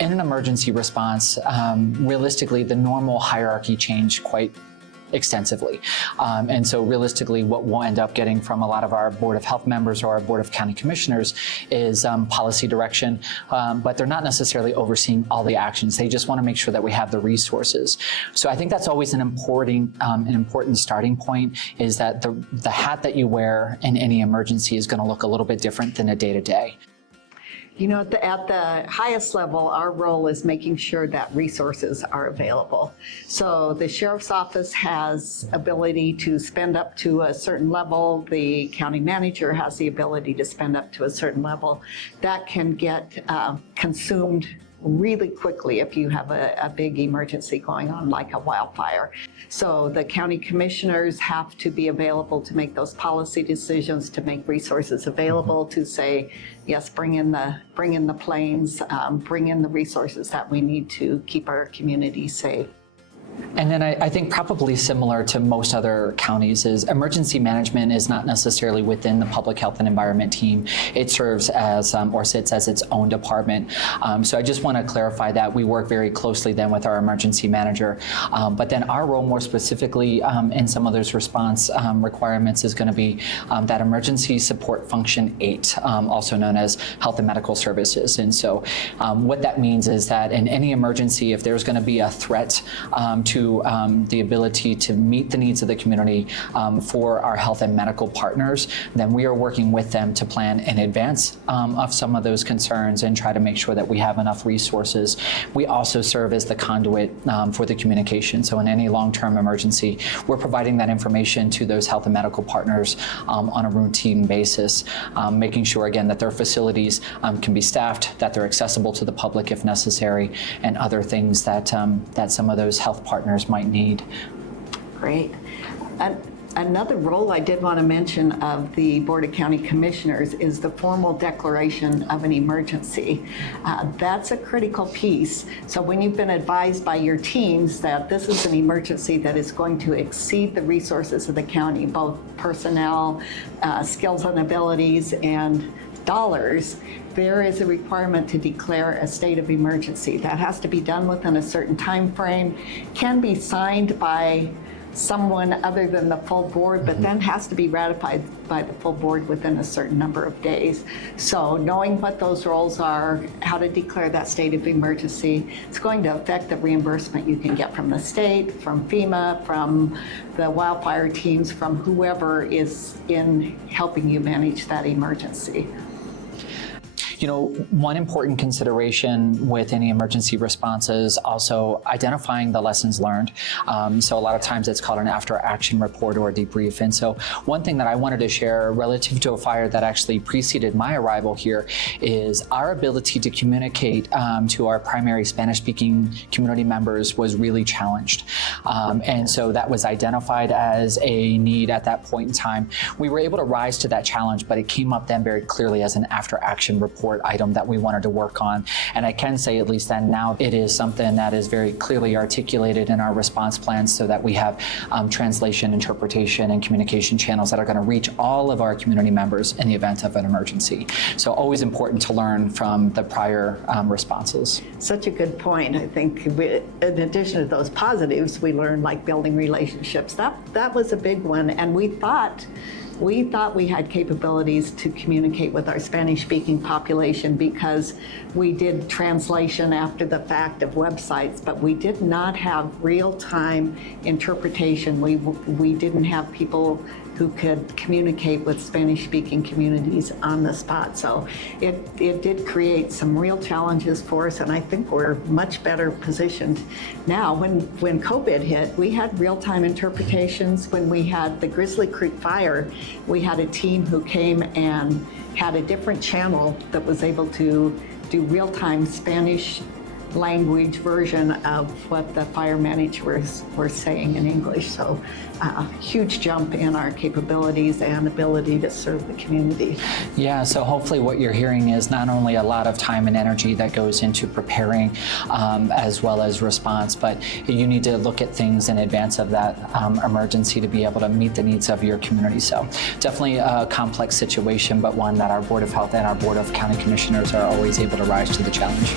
in an emergency response, realistically, the normal hierarchy changed quite extensively. And so realistically, what we'll end up getting from a lot of our Board of Health members or our Board of County Commissioners is policy direction, but they're not necessarily overseeing all the actions. They just want to make sure that we have the resources. So I think that's always an important starting point, is that the hat that you wear in any emergency is going to look a little bit different than a day-to-day. You know, at the highest level, our role is making sure that resources are available. So the sheriff's office has ability to spend up to a certain level. The county manager has the ability to spend up to a certain level. That can get consumed really quickly if you have a big emergency going on, like a wildfire. So the county commissioners have to be available to make those policy decisions, to make resources available, to say, yes, bring in the planes, bring in the resources that we need to keep our community safe. And then I think probably similar to most other counties is emergency management is not necessarily within the public health and environment team. It serves as or sits as its own department. So I just want to clarify that we work very closely then with our emergency manager. But then our role more specifically in some of those response requirements is going to be that emergency support function 8, also known as health and medical services. And so what that means is that in any emergency, if there's going to be a threat to the ability to meet the needs of the community for our health and medical partners, then we are working with them to plan in advance of some of those concerns and try to make sure that we have enough resources. We also serve as the conduit for the communication. So in any long-term emergency, we're providing that information to those health and medical partners on a routine basis, making sure, again, that their facilities can be staffed, that they're accessible to the public if necessary, and other things that some of those health partners might need. Great. Another role I did want to mention of the Board of County Commissioners is the formal declaration of an emergency. That's a critical piece. So when you've been advised by your teams that this is an emergency that is going to exceed the resources of the county, both personnel, skills and abilities, and dollars, there is a requirement to declare a state of emergency. That has to be done within a certain time frame, can be signed by someone other than the full board, but then has to be ratified by the full board within a certain number of days. So knowing what those roles are, how to declare that state of emergency, it's going to affect the reimbursement you can get from the state, from FEMA, from the wildfire teams, from whoever is in helping you manage that emergency. You know, one important consideration with any emergency response is also identifying the lessons learned. So a lot of times it's called an after-action report or a debrief. And so one thing that I wanted to share relative to a fire that actually preceded my arrival here is our ability to communicate to our primary Spanish-speaking community members was really challenged. And so that was identified as a need at that point in time. We were able to rise to that challenge, but it came up then very clearly as an after-action report item that we wanted to work on. And I can say, at least then, now it is something that is very clearly articulated in our response plans so that we have translation, interpretation, and communication channels that are going to reach all of our community members in the event of an emergency. So always important to learn from the prior responses. Such a good point. I think in addition to those positives, we learned like building relationships. That was a big one. And we thought we had capabilities to communicate with our Spanish-speaking population because we did translation after the fact of websites, but we did not have real-time interpretation. We didn't have people who could communicate with Spanish-speaking communities on the spot. So it did create some real challenges for us, and I think we're much better positioned now. When COVID hit, we had real-time interpretations. When we had the Grizzly Creek fire, we had a team who came and had a different channel that was able to do real-time Spanish language version of what the fire managers were saying in English. So huge jump in our capabilities and ability to serve the community. Yeah, so hopefully what you're hearing is not only a lot of time and energy that goes into preparing as well as response, but you need to look at things in advance of that emergency to be able to meet the needs of your community. So definitely a complex situation, but one that our Board of Health and our Board of County Commissioners are always able to rise to the challenge.